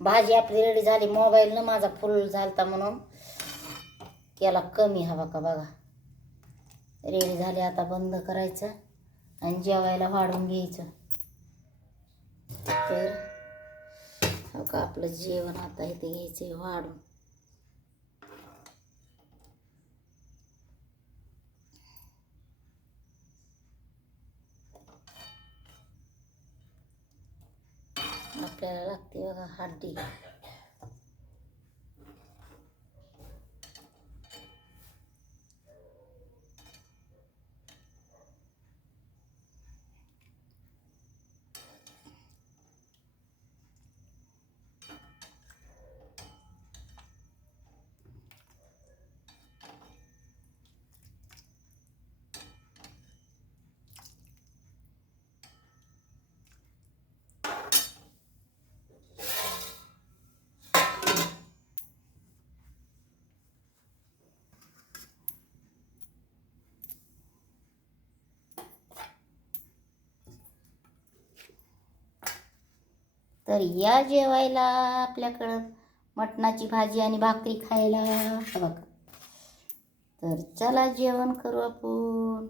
भाजी आपली रेडी झाली. मोबाईलनं माझा फुल झालता म्हणून केला कमी. हवा का बघा रेडी झाली. आता बंद करायचं आणि जेवायला वाढून घ्यायचं. तर हो का आपलं जेवण आता इथे घ्यायचं वाढून. आपल्याला लागते बघा हड्डी. तर या जेवायला आपल्याकडं मटणाची भाजी आणि भाकरी खायला. बघा तर चला जेवण करू आपण.